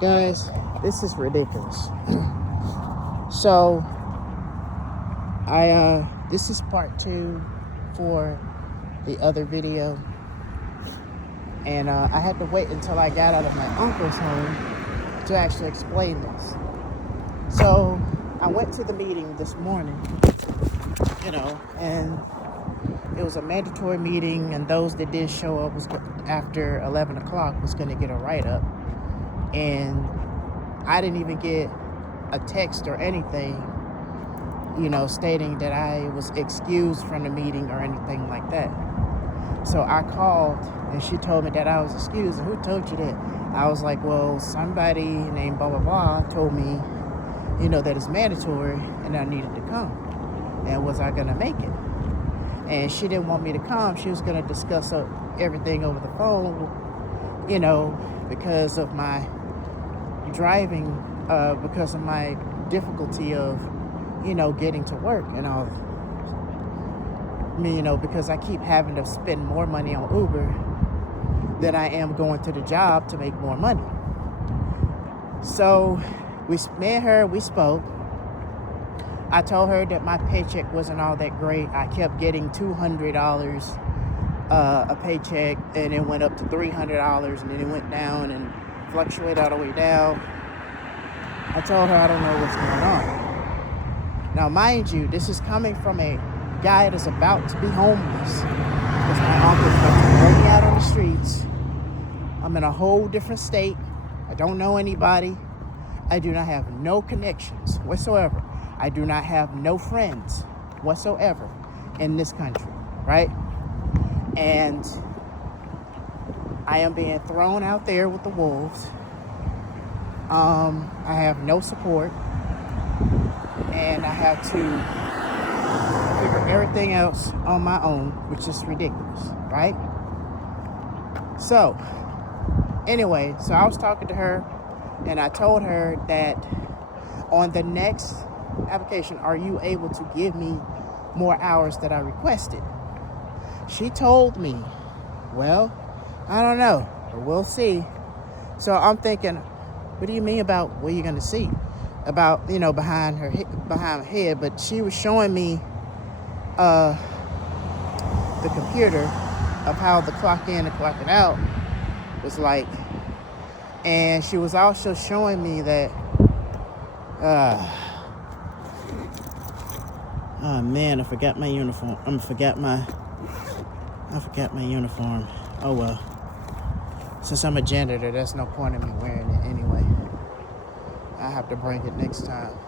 Guys, this is ridiculous. So, this is part 2 for the other video. And I had to wait until I got out of my uncle's home to actually explain this. So, I went to the meeting this morning, and it was a mandatory meeting, and those that did show up was after 11 o'clock was going to get a write-up. And I didn't even get a text or anything, stating that I was excused from the meeting or anything like that. So I called and she told me that I was excused. And who told you that? I was like, well, somebody named blah, blah, blah told me, that it's mandatory and I needed to come. And was I going to make it? And she didn't want me to come. She was going to discuss everything over the phone, because of my driving, because of my difficulty of, getting to work and all. Because I keep having to spend more money on Uber than I am going to the job to make more money. So me and her, we spoke. I told her that my paycheck wasn't all that great. I kept getting $200 a paycheck, and it went up to $300, and then it went down and fluctuated all the way down. I told her I don't know what's going on. Now, mind you, this is coming from a guy that's about to be homeless, because my uncle's about to throw me out on the streets. I'm in a whole different state. I don't know anybody. I do not have no connections whatsoever. I do not have no friends whatsoever in this country, right? And I am being thrown out there with the wolves. I have no support, and I have to figure everything else on my own, which is ridiculous, right? So, anyway, so I was talking to her, and I told her that on the next application, are you able to give me more hours that I requested? She told me, well, I don't know, but we'll see. So I'm thinking, what do you mean about what you're going to see? About, behind her head. But she was showing me the computer of how the clock in and clock it out was like. And she was also showing me that, oh man, I forgot my uniform. I forgot my uniform. Oh well. Since I'm a janitor, there's no point in me wearing it anyway. I have to bring it next time.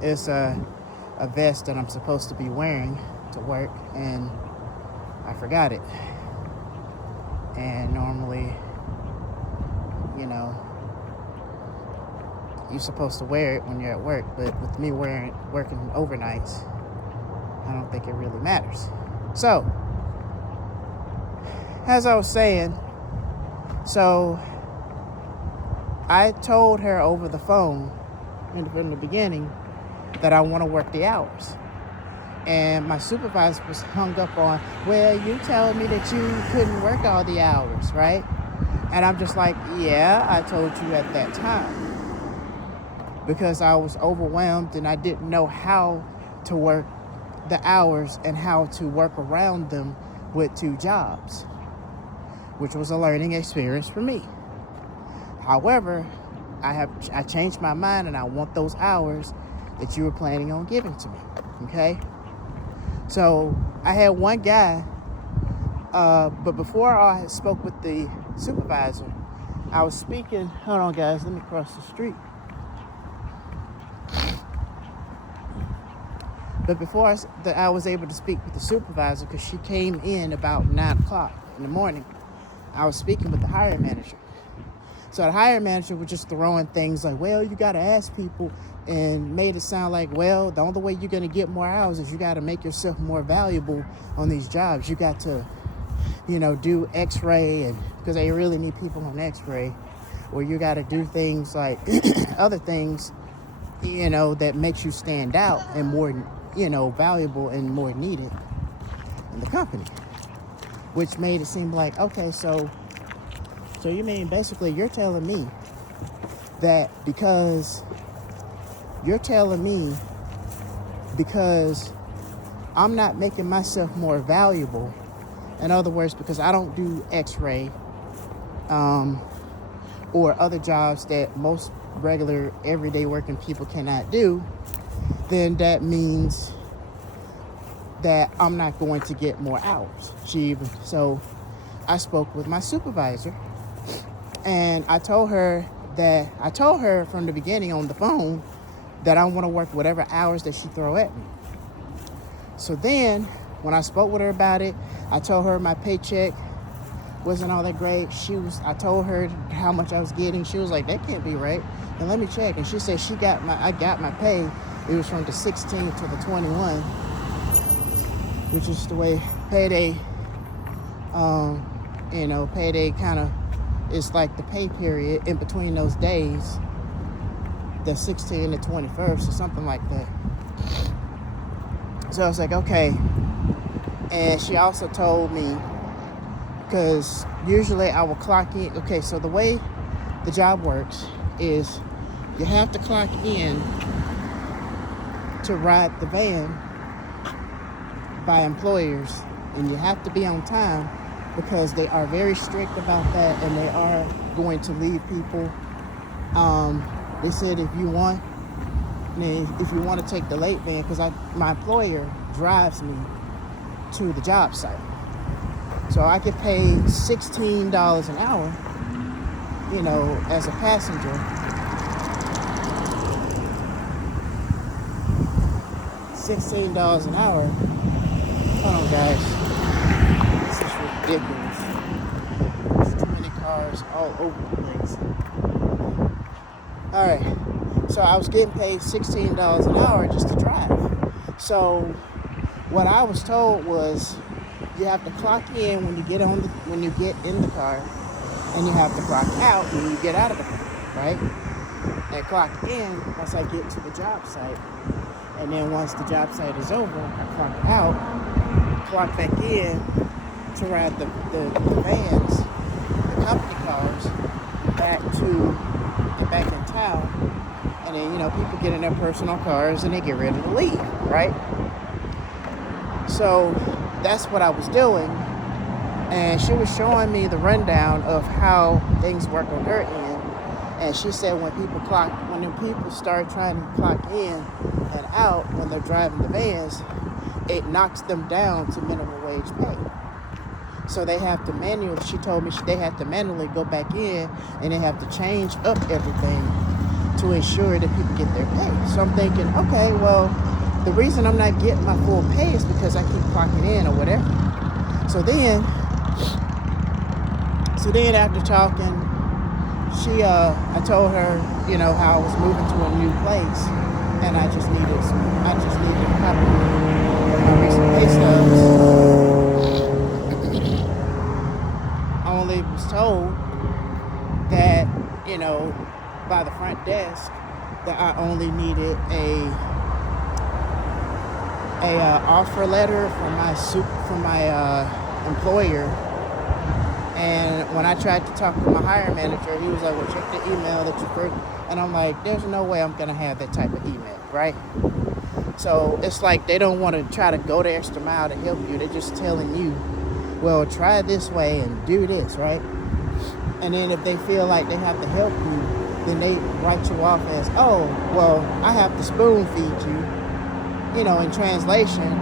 It's a vest that I'm supposed to be wearing to work, and I forgot it. And normally, you're supposed to wear it when you're at work, but with me working overnights, I don't think it really matters. So, as I was saying, I told her over the phone in the beginning that I want to work the hours. And my supervisor was hung up on, well, you told me that you couldn't work all the hours, right? And I'm just like, yeah, I told you at that time. Because I was overwhelmed and I didn't know how to work the hours and how to work around them with 2 jobs, which was a learning experience for me. However, I changed my mind, and I want those hours that you were planning on giving to me, okay? So I had one guy, but before I spoke with the supervisor, I was speaking, hold on guys, let me cross the street. But before I was able to speak with the supervisor, because she came in about 9 o'clock in the morning, I was speaking with the hiring manager. So the hiring manager was just throwing things like, well, you got to ask people, and made it sound like, well, the only way you're going to get more hours is you got to make yourself more valuable on these jobs. You got to, do x-ray, and because they really need people on x-ray, or you got to do things like other things, that makes you stand out and more, valuable and more needed in the company, which made it seem like, okay, so So you mean basically you're telling me that because I'm not making myself more valuable, in other words, because I don't do x-ray or other jobs that most regular everyday working people cannot do, then that means that I'm not going to get more hours. So I spoke with my supervisor, and I told her from the beginning on the phone that I want to work whatever hours that she throw at me. So then when I spoke with her about it, I told her my paycheck wasn't all that great. I told her how much I was getting. She was like, that can't be right. And let me check. And she said I got my pay. It was from the 16th to the 21, which is the way payday, payday kind of is like the pay period in between those days, the 16th and the 21st or something like that. So I was like, okay. And she also told me, because usually I will clock in. Okay, so the way the job works is you have to clock in to ride the van by employers, and you have to be on time because they are very strict about that, and they are going to leave people. They said if you want to take the late van, because my employer drives me to the job site, so I get paid $16 an hour, as a passenger. $16 an hour. Hold on, guys. This is ridiculous. There's too many cars all over the place. All right. So I was getting paid $16 an hour just to drive. So what I was told was you have to clock in when you get in the car, and you have to clock out when you get out of the car, right? And clock in once I get to the job site. And then once the job site is over, I clock out, clock back in to ride the vans, the company cars, back in town. And then, people get in their personal cars and they get ready to leave, right? So that's what I was doing. And she was showing me the rundown of how things work on her end. And she said when people start trying to clock in and out when they're driving the vans, it knocks them down to minimum wage pay. So they have to she told me they have to manually go back in, and they have to change up everything to ensure that people get their pay. So I'm thinking, okay, well, the reason I'm not getting my full pay is because I keep clocking in or whatever. So then after talking, I told her, how I was moving to a new place, and I just needed a copy of my recent pay stubs. I only was told that, by the front desk, that I only needed a offer letter from my employer. And when I tried to talk to my hiring manager, he was like, well, check the email that you first. And I'm like, there's no way I'm going to have that type of email, right? So it's like they don't want to try to go the extra mile to help you. They're just telling you, well, try this way and do this, right? And then if they feel like they have to help you, then they write you off as, oh, well, I have to spoon feed you, in translation.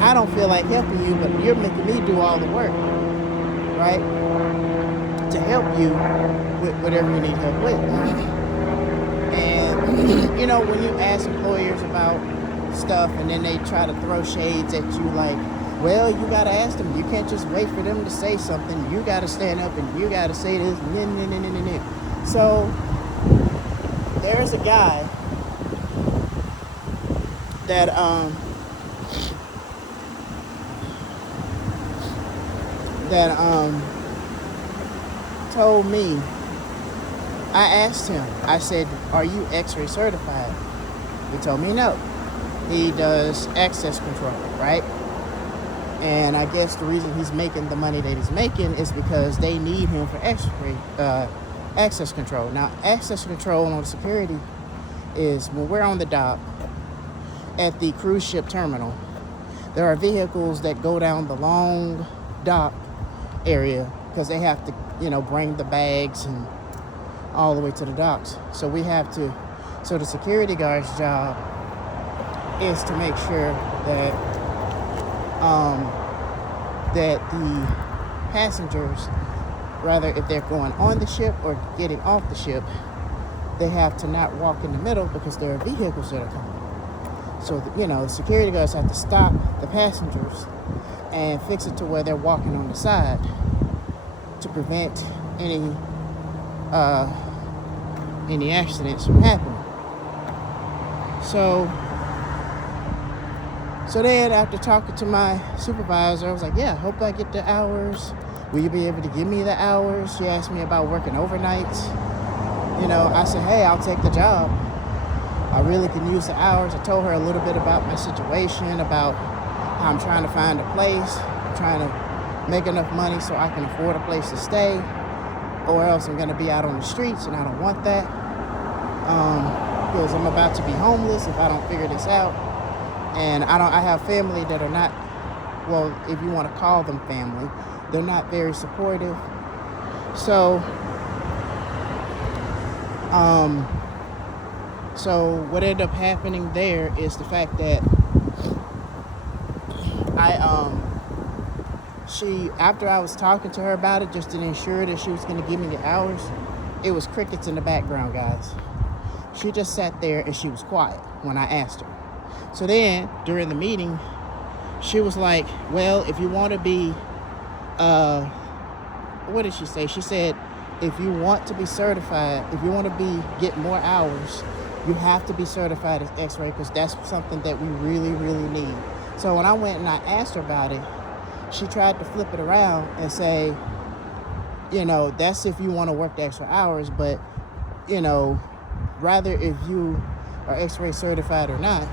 I don't feel like helping you, but you're making me do all the work, right? To help you with whatever you need help with. And, when you ask employers about stuff and then they try to throw shades at you like, well, you got to ask them. You can't just wait for them to say something. You got to stand up and you got to say this. So there's a guy that told me, I asked him, I said, are you X-ray certified? He told me no. He does access control, right? And I guess the reason he's making the money that he's making is because they need him for access control. Now, access control on security is when we're on the dock at the cruise ship terminal. There are vehicles that go down the long dock area because they have to, bring the bags and all the way to the docks. So we have to, so the security guard's job is to make sure that that the passengers, rather if they're going on the ship or getting off the ship, they have to not walk in the middle because there are vehicles that are coming. So, the security guards have to stop the passengers and fix it to where they're walking on the side to prevent any accidents from happening. So then after talking to my supervisor, I was like, yeah, hope I get the hours. Will you be able to give me the hours? She asked me about working overnights. I said, hey, I'll take the job. I really can use the hours. I told her a little bit about my situation, about how I'm trying to find a place, trying to make enough money so I can afford a place to stay, or else I'm going to be out on the streets, and I don't want that. Because I'm about to be homeless if I don't figure this out. And I have family that are not, well, if you want to call them family, they're not very supportive. So what ended up happening there is the fact that after I was talking to her about it, just to ensure that she was going to give me the hours, it was crickets in the background, guys. She just sat there and she was quiet when I asked her. So then, during the meeting, she was like, well, if you want to be, what did she say? She said, if you want to be certified, if you want to get more hours, you have to be certified as X-ray because that's something that we really, really need. So when I went and I asked her about it, she tried to flip it around and say, that's if you want to work the extra hours, but, rather if you are X-ray certified or not,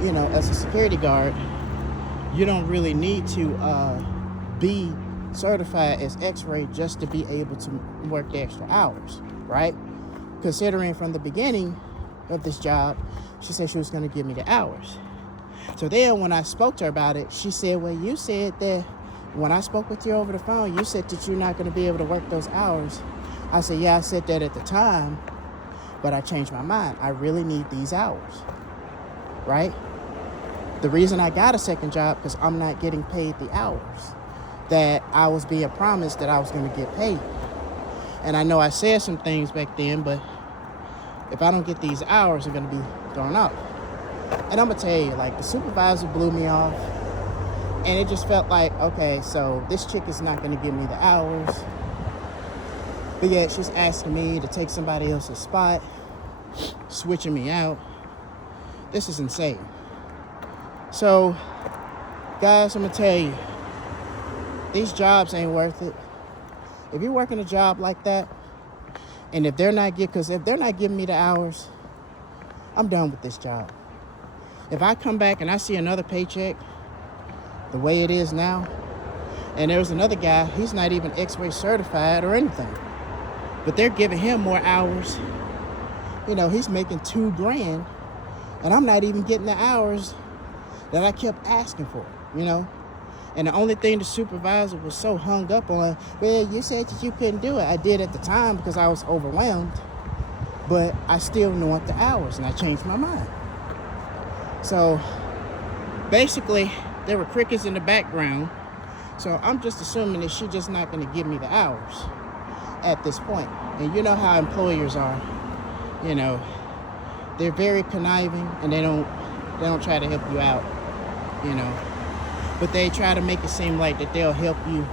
as a security guard, you don't really need to be certified as X-ray just to be able to work the extra hours, right? Considering from the beginning of this job, she said she was going to give me the hours. So then when I spoke to her about it, she said, well, you said that when I spoke with you over the phone, you said that you're not going to be able to work those hours. I said, yeah, I said that at the time, but I changed my mind. I really need these hours, right? The reason I got a second job because I'm not getting paid the hours that I was being promised that I was going to get paid. And I know I said some things back then, but if I don't get these hours, I'm going to be thrown out. And I'm going to tell you, the supervisor blew me off. And it just felt like, okay, so this chick is not going to give me the hours. But yet she's asking me to take somebody else's spot, switching me out. This is insane. So, guys, I'm going to tell you, these jobs ain't worth it. If you're working a job like that, and if they're not giving me the hours, I'm done with this job. If I come back and I see another paycheck the way it is now, and there's another guy, he's not even X-ray certified or anything, but they're giving him more hours. He's making $2,000, and I'm not even getting the hours that I kept asking for, And the only thing the supervisor was so hung up on, well, you said that you couldn't do it. I did at the time because I was overwhelmed, but I still want the hours, and I changed my mind. So basically, there were crickets in the background, so I'm just assuming that she's just not going to give me the hours at this point. And you know how employers are, they're very conniving, and they don't try to help you out, but they try to make it seem like that they'll help you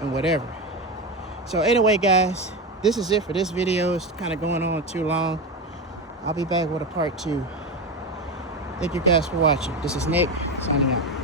and whatever. So anyway, guys, this is it for this video. It's kind of going on too long. I'll be back with a part 2. Thank you guys for watching. This is Nick, signing out.